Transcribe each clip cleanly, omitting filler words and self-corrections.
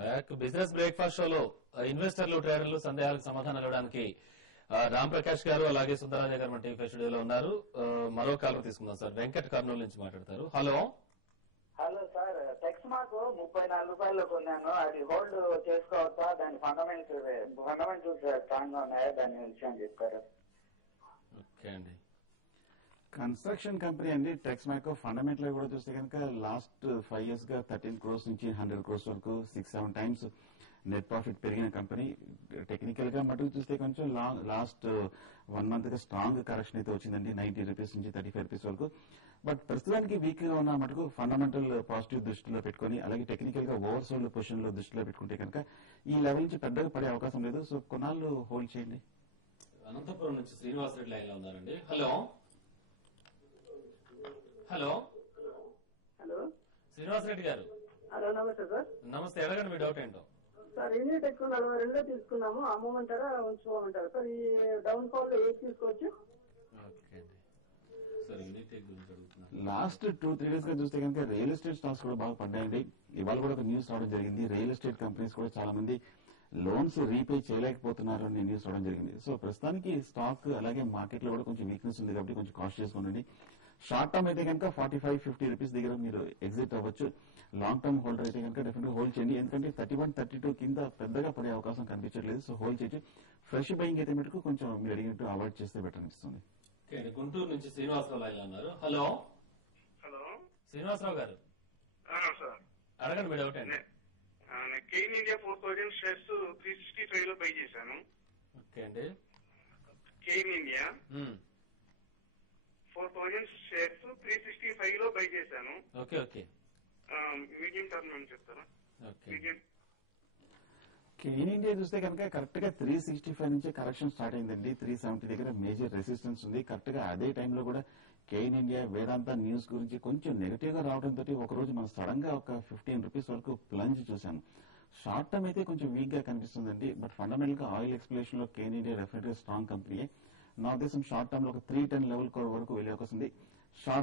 Back business breakfast షోలో ఇన్వెస్టర్లు ట్రేడర్లు సందేహాలకు సమాధానం ఇవ్వడానికి రామ్ ప్రకాష్ గారు అలాగే సుందరరాజ గారు మన టీవీ స్టూడియోలో ఉన్నారు. మరో కాలర్ తీసుకుందాం సార్. వెంకట్ కర్నూలు నుంచి మాట్లాడతారు. హలో హలో సార్, టెక్స్ మాకు 34 రూపాయలు కొన్నాను. అది హోల్డ్ చేసుకోవచ్చా? దాని ఫండమెంటల్స్ స్ట్రాంగ్ గా ఉన్నాయా? దాని విషయం చెప్పారు. ఓకే అండి. కన్స్ట్రక్షన్ కంపెనీ అండి టెక్స్మాకో. ఫండమెంటల్ కూడా చూస్తే కనుక లాస్ట్ 5 years గా 13 crores నుంచి 100 crores వరకు 6-7 times నెట్ ప్రాఫిట్ పెరిగిన కంపెనీ. టెక్నికల్ గా మటుకు చూస్తే కొంచెం లాస్ట్ 1 month గా స్ట్రాంగ్ కరెక్షన్ అయితే వచ్చిందండి. 90 rupees నుంచి 35 rupees వరకు. బట్ ప్రస్తుతానికి వీక్ గా ఉన్న మటుకు ఫండమెంటల్ పాజిటివ్ దృష్టిలో పెట్టుకుని అలాగే టెక్నికల్ గా ఓవర్సోల్డ్ పొజిషన్ లో దృష్టిలో పెట్టుకుంటే కనుక ఈ లెవెల్ నుంచి పెద్దగా పడే అవకాశం లేదు. సో కొన్నాళ్ళు హోల్డ్ చేయండి. అనంతపురం నుంచి శ్రీనివాస్ రెడ్డి లైన్ లో ఉన్నారండి. Hello hello hello Srinivas Reddy గారు. హలో, నమస్తే సార్. నమస్తే, అడగండి మీ డౌట్ ఏంటో. సార్ ఇండియా టెక్ 42 తీసుకున్నాము, అమ్మమంటారా ఉంచుకోమంటారా సార్? ఈ డౌన్ ఫాల్ లో ఏది తీసుకోవచ్చు? ఓకే అండి. సార్ ఇండిటెక్ గురించి అడుగుతున్నారు. లాస్ట్ 2-3 days గా చూస్తే కనుక రియల్ ఎస్టేట్ స్టాక్స్ కూడా బాగా పడ్డాయండి. ఇవాళ కూడా ఒక న్యూస్ రావడం జరిగింది. రియల్ ఎస్టేట్ కంపెనీస్ కూడా చాలా మంది లోన్స్ రీపే చేయలేకపోతున్నారు అని న్యూస్ రావడం జరిగింది. సో ప్రస్తుతానికి స్టాక్ అలాగే మార్కెట్ లో కూడా కొంచెం వీక్నెస్ ఉంది కాబట్టి కొంచెం కాషియస్ గా ఉండండి. షార్ట్ టర్మ్ అయితే కనుక 45-50 రూపీస్ దగ్గర మీరు ఎగ్జిట్ అవ్వచ్చు. లాంగ్ టర్మ్ హోల్డర్ అయితే కనుక డెఫినెట్ గా హోల్డ్ చేయండి. ఎందుకంటే 31-32 కింద పెద్దగా పడే అవకాశం కనిపించట్లేదు. సో హోల్డ్ చేయొచ్చు. ఫ్రెష్ బయింగ్ అయితే మటుకు కొంచెం మీరు అడిగినట్టు అవాయిడ్ చేస్తే బెటర్ అనిపిస్తుంది. గుంటూరు నుంచి శ్రీనివాసరావు లైన్ లో ఉన్నారు. హలో హలో శ్రీనివాసరావు గారు, సార్, అడగండి మీ డౌట్ అండి. కెయిన్ ఇండియా 4000 షేర్స్ 365 లో బై చేశాను. ఓకే అండి. కెయిన్ ఇండియా 4000 షేర్స్ 365 లో బై చేశాను. Okay okay. మీడియం టర్మ్ అని చెప్తారా? ఓకే. మీడియం కెయిన్ ఇండియా చూస్తే కనుక కరెక్ట్ గా 365 నుంచి కరెక్షన్ స్టార్ట్ అయిందండి. 370 దగ్గర మేజర్ రెసిస్టెన్స్ ఉంది. కరెక్ట్ గా అదే టైంలో కూడా కెయిన్ ఇండియా వేదాంత న్యూస్ గురించి కొంచెం నెగిటివ్ గా రావడంతో ఒక రోజు మనం సడన్ గా ఒక 15 రూపీస్ వరకు ప్లంజ్ చూసాం. షార్ట్ టర్మ్ అయితే కొంచెం వీక్ గా కనిపిస్తుందండి. బట్ ఫండమెంటల్ గా ఆయిల్ ఎక్స్ప్లోరేషన్ లో కెయిన్ ఇండియా డెఫినెట్ గా స్ట్రాంగ్ కంపెనీ. నా ఉద్దేశం షార్ట్ టర్మ్ లో ఒక 310 లెవెల్ వరకు వెళ్ళే అవకాశం ఉంది.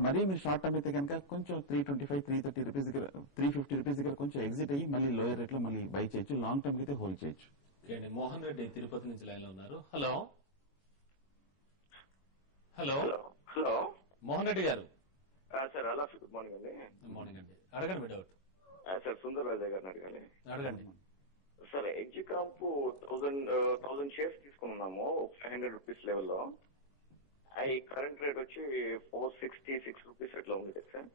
మరీ మీరు షార్ట్ టర్మ్ అయితే కనుక కొంచెం 325-330 రూపీస్ దగ్గర 350 రూపీస్ దగ్గర కొంచెం ఎగ్జిట్ అయ్యి మళ్ళీ లోయర్ రేట్ లో మళ్ళీ బై చేయొచ్చు. లాంగ్ టర్మ్ అయితే హోల్డ్ చేయొచ్చు. మోహన్ రెడ్డి తిరుపతి నుంచి లైన్ లో ఉన్నారు. Hello hello hello Mohan Reddy గారు. సార్, అలా గుడ్ మార్నింగ్ అండి. మార్నింగ్ అండి, అడగండి మీ డౌట్. సార్, సుందరరాజ గారిని అడగాలి. అడగండి. సార్, ఎడ్జి కాంపు 1000 షేర్స్ తీసుకున్నాము 500 రూపీస్ లెవెల్లో. ఈ కరెంట్ రేట్ వచ్చి 466 రూపీస్ అట్లా ఉంది సార్.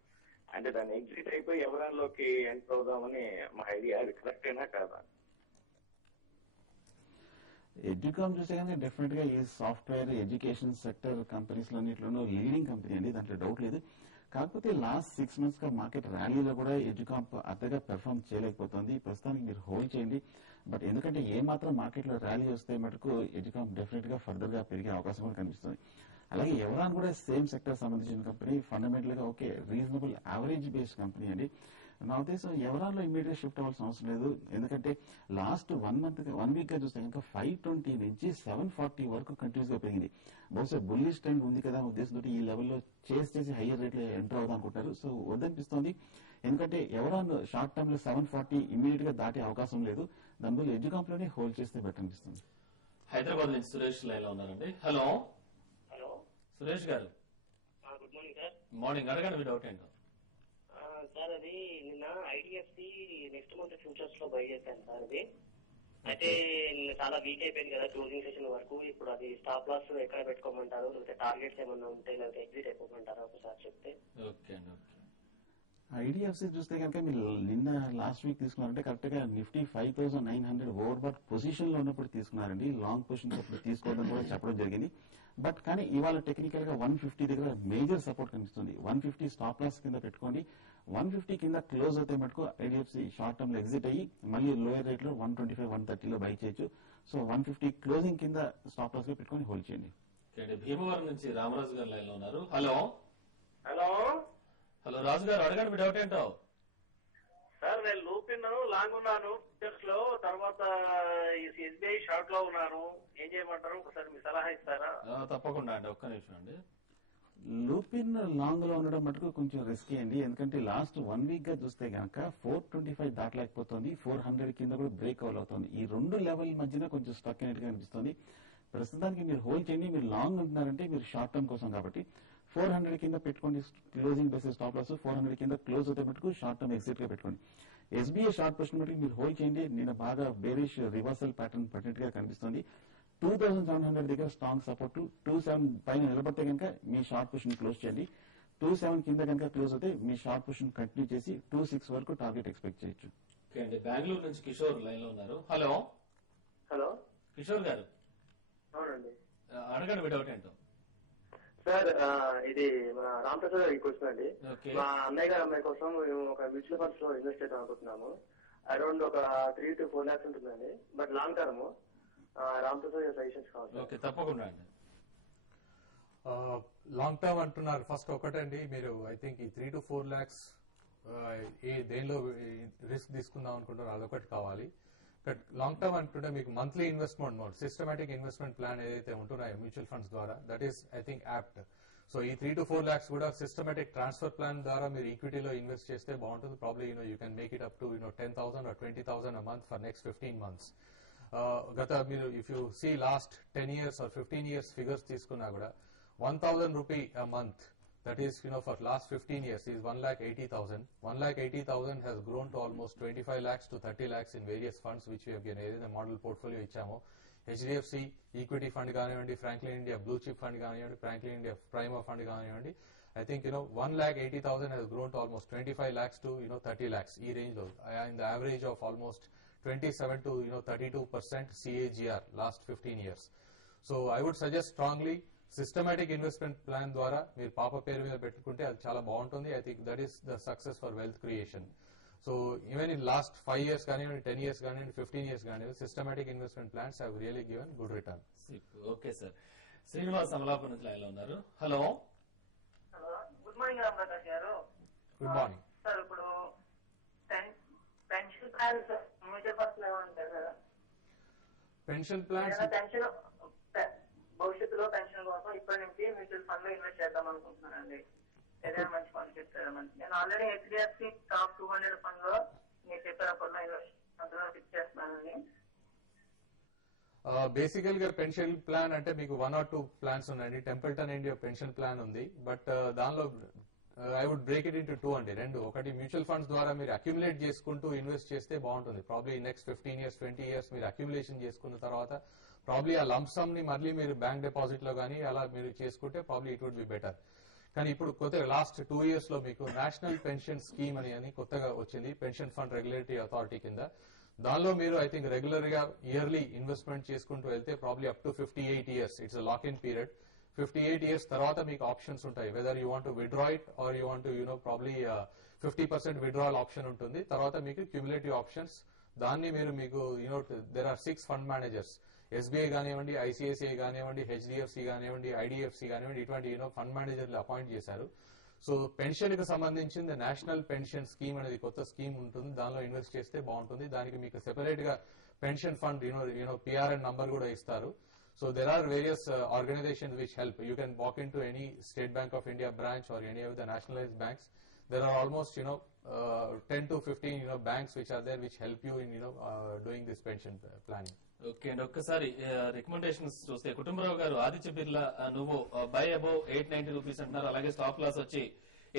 అంటే దాన్ని ఎగ్జిట్ అయిపోయి ఎవరాల్లోకి ఎంటర్ అవుదామని మా ఐడియా. అది కరెక్టేనా కాదా? ఎడ్యుకామ్ చూస్తే కనుక డెఫినెట్ గా ఈ సాఫ్ట్వేర్ ఎడ్యుకేషన్ సెక్టర్ కంపెనీస్ లోనూ లీడింగ్ కంపెనీ అండి, దాంట్లో డౌట్ లేదు. కాకపోతే లాస్ట్ 6 months గా మార్కెట్ ర్యాలీలో కూడా ఎడ్యుకామ్ అంతగా పెర్ఫార్మ్ చేయలేకపోతుంది. ప్రస్తుతానికి మీరు హోల్డ్ చేయండి. బట్ ఎందుకంటే ఏ మాత్రం మార్కెట్ లో ర్యాలీ వస్తే మటుకు ఎడ్యుకామ్ డెఫినెట్ గా ఫర్దర్ గా పెరిగే అవకాశం కూడా కనిపిస్తుంది. అలాగే ఎవరాన్ కూడా సేమ్ సెక్టర్ సంబంధించిన కంపెనీ. ఫండమెంటల్ గా okay, reasonable average based company అండి. నా ఉద్దేశం ఎవరాన్ లో ఇమీడియట్ షిఫ్ట్ అవ్వాల్సిన అవసరం లేదు. ఎందుకంటే లాస్ట్ 1 week గా చూస్తే కనుక 520 నుంచి 740 వరకు కంటిన్యూస్ గా పెరిగింది. బహుశా బుల్లిష్ ట్రెండ్ ఉంది కదా ఉద్దేశంతో ఈ లెవెల్లో చేసి హయ్యర్ రేట్ లో ఎంటర్ అవుదాం అనుకుంటారు. సో వద్దనిపిస్తోంది. ఎందుకంటే ఎవరాన్ షార్ట్ టర్మ్ లో 740 ఇమీడియట్ గా దాటే అవకాశం లేదు. దాని బదులు ఎడ్యుకాంప్ లోనే హోల్డ్ చేస్తే బెటర్ అనిపిస్తుంది. హైదరాబాద్ నుంచి సురేష్ లైన్ లో ఉన్నారండి. హలో హలో సురేష్ గారు. Good morning sir. మార్నింగ్, అడగండి మీ డౌట్ ఏంటో. సార్, అది నిన్న ఐడిఎఫ్సి నెక్స్ట్ మంత్ ఫ్యూచర్స్ లో బై చేశాను సార్. అది అయితే నిన్న చాలా వీక్ అయిపోయింది కదా క్లోజింగ్ సెషన్ వరకు. ఇప్పుడు అది స్టాప్ లాస్ ఎక్కడ పెట్టుకోమంటారు, లేకపోతే టార్గెట్స్ ఏమన్నా ఉంటే లేకపోతే ఎగ్జిట్ అయిపోమంటారా ఒకసారి చెప్తే. ఓకే అండి. ఓకే. ఐడిఎఫ్సి చూస్తే కనుక మీరు నిన్న లాస్ట్ వీక్ తీసుకున్నారంటే కరెక్ట్ గా నిఫ్టీ 5900 ఓవర్ బాట్ పొజిషన్ లో ఉన్నప్పుడు తీసుకున్నారండి. లాంగ్ పొజిషన్ అప్పుడు తీసుకోవడం కూడా చెప్పడం జరిగింది. బట్ కానీ ఇవాళ టెక్నికల్ గా 150 దగ్గర మేజర్ సపోర్ట్ కనిపిస్తుంది. 150 స్టాప్ లాస్ కింద పెట్టుకోండి. 150 కింద క్లోజ్ అయితే మటుకు ఐడిఎఫ్సి షార్ట్ టర్మ్ లో ఎగ్జిట్ అయ్యి మళ్ళీ లోయర్ రేట్ లో 125-130 లో బై చేయొచ్చు. సో 150 క్లోజింగ్ కింద స్టాప్ లాస్ గా పెట్టుకుని హోల్డ్ చేయండి. భీమవరం నుంచి రామరాజు గారు లైన్ లో ఉన్నారు. హలో హలో హలో రాజు గారు, అడగండి మీ డౌట్ ఏంటో. సార్, నేను లూపిన్ లాంగ్ ఉన్నాను ఫ్యూచర్స్ లో. తర్వాత ఎస్బీఐ షార్ట్ లో ఉన్నాను. ఏం చేయమంటారు? ఒకసారి మీ సలహా ఇస్తారా? తప్పకుండా అండి, ఒక్క నిమిషం అండి. లూపిన్ లాంగ్ లో ఉండడం మటుకు కొంచెం రిస్కీ అండి. ఎందుకంటే లాస్ట్ 1 వీక్ గా చూస్తే గనక 425 దాటలేకపోతుంది, 400 కింద కూడా బ్రేక్ అవుతుంది. ఈ రెండు లెవెల్ మధ్యన కొంచెం స్టక్ అయినట్టుగా అనిపిస్తుంది. ప్రస్తుతానికి మీరు హోల్డ్ చేయండి. మీరు లాంగ్ ఉంటున్నారంటే మీరు షార్ట్ టర్మ్ కోసం కాబట్టి 400 కింద పెట్టుకోండి క్లోజింగ్ బేసిస్ స్టాప్ లాస్. 400 కింద క్లోజ్ అవుతే మటుకు షార్ట్ టర్మ్ ఎగ్జిట్ గా పెట్టుకోండి. ఎస్బీఐ షార్ట్ పొజిషన్ మటుకు మీరు హోల్డ్ చేయండి. నిన్న బాగా బేరిష్ రివర్సల్ ప్యాటర్న్ పట్టినట్టుగా కనిపిస్తుంది. 2700 దగ్గర స్ట్రాంగ్ సపోర్ట్. 27 పైన నిలబడితే కనుక మీ షార్ట్ పొజిషన్ క్లోజ్ చేయండి. 27 కింద కనుక క్లోజ్ అవుతే మీ షార్ట్ పొజిషన్ కంటిన్యూ చేసి 26 వరకు టార్గెట్ ఎక్స్పెక్ట్ చేయొచ్చు. ఓకే అండి, బెంగళూరు నుంచి కిషోర్ లైన్ లో ఉన్నారు. హలో హలో కిషోర్ గారు, అవునండి అడగండి మీ డౌట్ ఏంటో. సార్, ఇది మన రామప్రసాద్ గారికి క్వశ్చన్ అండి. ఓకే. మా అన్నయ్య గారి అమ్మాయి కోసం మేము ఒక మ్యూచువల్ ఫండ్స్ లో ఇన్వెస్ట్ చేద్దాం అనుకుంటున్నాము. అరౌండ్ ఒక 3 to 4 lakhs ఉంటుందండి, బట్ లాంగ్ టర్మ్. రామప్రసాద్ గారి సజెషన్స్ కావాలి. ఓకే, తప్పకుండా అండి. లాంగ్ టర్మ్ అంటున్నారు. ఫస్ట్ ఒకటండి, మీరు ఐ థింక్ ఈ 3 to 4 lakhs దేనిలో రిస్క్ తీసుకుందాం అనుకుంటారో అదొకటి కావాలి. బట్ లాంగ్ టర్మ్ అంటుంటే మీకు monthly investment mode, systematic investment plan ఏదైతే ఉంటున్నాయో మ్యూచువల్ ఫండ్స్ ద్వారా, that is I think apt. So ఈ 3 to 4 lakhs కూడా సిస్టమేటిక్ ట్రాన్స్ఫర్ ప్లాన్ ద్వారా మీరు ఈక్విటీలో ఇన్వెస్ట్ చేస్తే బాగుంటుంది. Probably you can make it up to 10,000 or 20,000 a month for next 15 months. గత మీరు if you see last 10 years or 15 years figures తీసుకున్నా కూడా 1,000 rupee a month, that is for last 15 years is 1,80,000. 1,80,000 has grown to almost 25 lakhs to 30 lakhs in various funds which we have given. ఏదైతే model portfolio ఇచ్చామో HDFC equity fund కానివ్వండి, Franklin India blue chip fund కానివ్వండి, Franklin India prime fund కానివ్వండి, I think 1,80,000 has grown to almost 25 lakhs to 30 lakhs ఈ range లో, in the average of almost 27 to 32% CAGR last 15 years. So I would suggest strongly systematic investment plan ద్వారా మీరు పాప పేరు మీద పెట్టుకుంటే అది చాలా బాగుంటుంది. I think that is the success for wealth creation. So even in last 5 years కానివ్వండి, 10 years కానివ్వండి, 15 years కానివ్వండి, systematic investment plans have really given good return. Okay sir, Srinivas Amalapuram నుంచి లైన్ లో ఉన్నారు. హలో గుడ్ మార్నింగ్ రామప్రకాష్ గారు. గుడ్ మార్నింగ్ సార్, ఇప్పుడు pension plans mutual funds లో ఉంటాయి కదా, పెన్షన్ ప్లాన్స్ పెన్షన్ భవిష్యత్తులో పెన్షన్ కోసం ఇప్పటి నుంచి మ్యూచువల్ ఫండ్ లో ఇన్వెస్ట్ చేద్దాం అనుకుంటున్నానండి. ఏదైనా మంచి ఫండ్ చెప్తారా? మంచి నేను ఆల్రెడీ HDFC టాప్ 200 ఫండ్ లో మీరు చెప్పినప్పుడు ఇన్వెస్ట్ అందులో ఫిక్స్ చేస్తున్నానండి. బేసికల్ గా పెన్షన్ ప్లాన్ అంటే మీకు 1 or 2 ప్లాన్స్ ఉన్నాయండి. టెంపుల్టన్ ఇండియా పెన్షన్ ప్లాన్ ఉంది, బట్ దానిలో I would break it into 2 అండి. ఒకటి మ్యూచువల్ ఫండ్స్ ద్వారా మీరు అక్యుములేట్ చేసుకుంటూ ఇన్వెస్ట్ చేస్తే బాగుంటుంది. ప్రాబ్లీ నెక్స్ట్ 15 years 20 years మీరు అక్యుములేషన్ చేసుకున్న తర్వాత ప్రాబ్లీ ఆ లంప్ సమ్ ని మళ్ళీ మీరు బ్యాంక్ డిపాజిట్ లో కానీ అలా మీరు చేసుకుంటే probably it would be better. కానీ ఇప్పుడు కొత్తగా లాస్ట్ 2 years లో మీకు నేషనల్ పెన్షన్ స్కీమ్ అని కొత్తగా వచ్చింది, పెన్షన్ ఫండ్ రెగ్యులేటరీ అథారిటీ కింద. దానిలో మీరు ఐ థింక్ రెగ్యులర్ గా ఇయర్లీ ఇన్వెస్ట్మెంట్ చేసుకుంటూ వెళ్తే probably up to 58 years it's lock in period. 58 years తర్వాత మీకు ఆప్షన్స్ ఉంటాయి, whether you want to withdraw it or you want to probably 50% withdrawal option ఉంటుంది. తర్వాత మీకు క్యూములేటివ్ ఆప్షన్స్, దాన్ని మీకు there are 6 fund managers, SBI కానివ్వండి, ICICI కానివ్వండి, HDFC కానివ్వండి, IDFC కానివ్వండి, ఇటువంటి ఫండ్ మేనేజర్లు అపాయింట్ చేశారు. సో పెన్షన్ కి సంబంధించిన నేషనల్ పెన్షన్ స్కీమ్ అనేది కొత్త స్కీమ్ ఉంటుంది, దానిలో ఇన్వెస్ట్ చేస్తే బాగుంటుంది. దానికి మీకు సెపరేట్ గా పెన్షన్ ఫండ్ PRN నంబర్ కూడా ఇస్తారు. So there are various organizations which help. You can walk into any State Bank of India branch or any of the nationalized banks. There are almost 10 to 15 banks which are there which help you in doing this pension planning. Okay అండి, ఒక్కసారి recommendations చూస్తే కుటుంబరావు గారు ఆదిత్య బిర్లా నువ్వు by above 890 rupees అంటున్నారు, అలాగే stop loss వచ్చి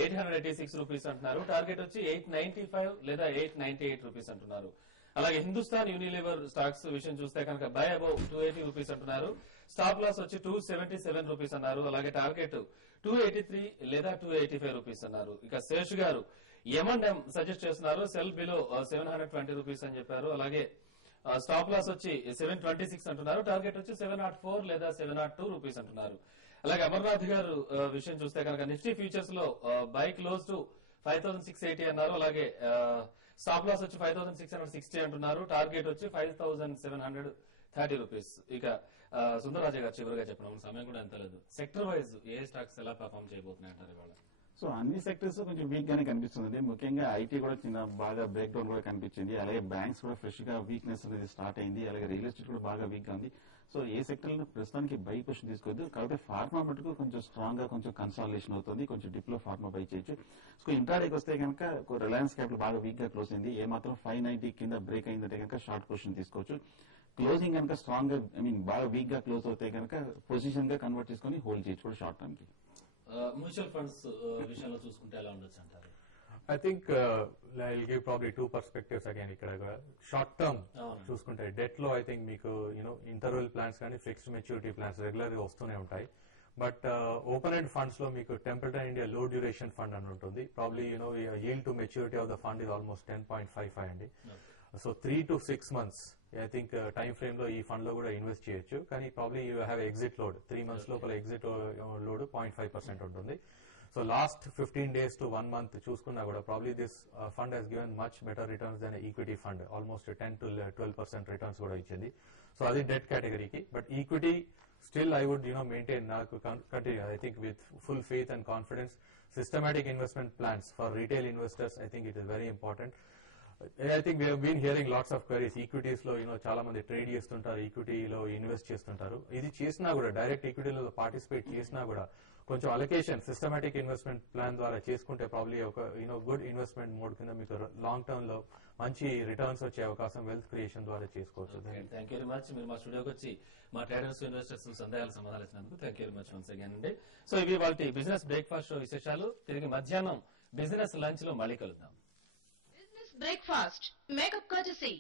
886 rupees అంటున్నారు, target వచ్చి 895 లేదా 898 రూపీస్ అంటున్నారు. అలాగే హిందుస్థాన్ యూనిలివర్ స్టాక్స్ విషయం చూస్తే కనుక బై అబౌవ్ 280 రూపీస్ అంటున్నారు, స్టాప్ లాస్ వచ్చి 277 రూపీస్ అన్నారు, అలాగే టార్గెట్ 283 లేదా 285 రూపీస్ అన్నారు. ఇక శేష్ గారు M&M సజెస్ట్ చేస్తున్నారు, సెల్ బిలో 720 రూపీస్ అని చెప్పారు, అలాగే స్టాప్ లాస్ వచ్చి 726 అంటున్నారు, టార్గెట్ వచ్చి 704 లేదా 702 రూపీస్ అంటున్నారు. అలాగే అమర్నాథ్ గారు విషయం చూస్తే కనుక నిఫ్టీ ఫ్యూచర్స్ లో బై క్లోజ్ టు 5,680 అన్నారు, అలాగే స్టాప్ లాస్ వచ్చి 5,660 అంటున్నారు, టార్గెట్ వచ్చి 5,730 రూపీస్. ఇక సుందరరాజ గారు చివరిగా చెప్పడం సమయం కూడా ఎంత లేదు, సెక్టర్ వైజ్ ఏ స్టాక్స్ ఎలా పర్ఫామ్ చేయబోతున్నాయి అంటారు ఇవాళ? సో అన్ని సెక్టర్స్ కొంచెం వీక్ గానే కనిపిస్తుంది. ముఖ్యంగా ఐటీ కూడా చిన్న బాగా బ్రేక్ డౌన్ కూడా కనిపించింది. అలాగే బ్యాంక్స్ కూడా ఫ్రెష్ గా వీక్నెస్ అనేది స్టార్ట్ అయింది. అలాగే రియల్ ఎస్టేట్ కూడా బాగా వీక్ గా ఉంది. సో ఏ సెక్టర్ లో ప్రస్తుతానికి బై పొజిషన్ తీసుకోవద్దు. కాబట్టి ఫార్మా మటుకు కొంచెం స్ట్రాంగ్ గా కొంచెం కన్సాలిడేషన్ అవుతుంది. కొంచెం డిప్ లో ఫార్మా బై చేయొచ్చు. సో ఇంట్రాడేకి వస్తే కనుక రిలయన్స్ క్యాపిటల్ బాగా వీక్ గా క్లోజ్ అయింది. ఏమాత్రం 590 కింద బ్రేక్ అయిందంటే కనుక షార్ట్ పొజిషన్ తీసుకోవచ్చు. క్లోజింగ్ కనుక స్ట్రాంగ్ గా బాగా వీక్ గా క్లోజ్ అవుతే కనుక పొజిషన్ గా కన్వర్ట్ చేసుకుని హోల్డ్ చేయొచ్చు కూడా షార్ట్ టర్మ్ కి. మ్యూచువల్ ఫండ్స్ విషయంలో చూసుకుంటే ఎలా ఉండొచ్చు అంటారు? I think I'll give probably two perspectives again. Short term చూసుకుంటే డెట్ లో I think మీకు ఇంటర్వెల్ ప్లాన్స్ కానీ ఫిక్స్డ్ మెచ్యూరిటీ ప్లాన్స్ రెగ్యులర్ గా వస్తూనే ఉంటాయి. బట్ ఓపెన్ ఎండ్ ఫండ్స్ లో మీకు టెంపుల్టన్ ఇండియా లో డ్యూరేషన్ ఫండ్ అని ఉంటుంది. Probably yield to maturity of the fund is almost 10.55 అండి. So 3 to 6 months I think time frame లో ఈ ఫండ్ లో కూడా ఇన్వెస్ట్ చేయొచ్చు. కానీ probably you have exit load 3 months లోపల ఎగ్జిట్ లోడ్ 0.5% ఉంటుంది. So last 15 days to 1 month చూసుకున్నా కూడా probably this fund has given much better returns than equity fund. Almost 10 to 12% returns కూడా ఇచ్చింది. So అది debt category కి. But equity still I would maintain నాకు continue. I think with full faith and confidence, systematic investment plans for retail investors, I think it is very important. I think we have been hearing lots of queries. Equities లో చాలా మంది trade చేస్తుంటారు, ఈక్విటీలో invest చేస్తుంటారు. ఇది చేసినా కూడా direct ఈక్విటీలో participate చేసినా కూడా కొంచెం అలొకేషన్ సిస్టమాటిక్ ఇన్వెస్ట్మెంట్ ప్లాన్ ద్వారా చేసుకుంటే ప్రాబ్లీ ఒక గుడ్ ఇన్వెస్ట్మెంట్ మోడ్ కింద మీకు లాంగ్ టర్మ్ లో మంచి రిటర్న్స్ వచ్చే అవకాశం వెల్త్ క్రియేషన్ ద్వారా చేసుకోవచ్చు. Thank you very much. మీరు మా స్టూడియోకి వచ్చి మా ట్రేడర్స్ ఇన్వెస్టర్స్ సందేహాలు సమాధానం ఇచ్చినందుకు thank you very much once again అండి. సో ఇవి వాటి బిజినెస్ బ్రేక్ఫాస్ట్ షో విశేషాలు. తిరిగి మధ్యాహ్నం బిజినెస్ లంచ్ లో మళ్ళీ కలుద్దాం. Business breakfast, make up courtesy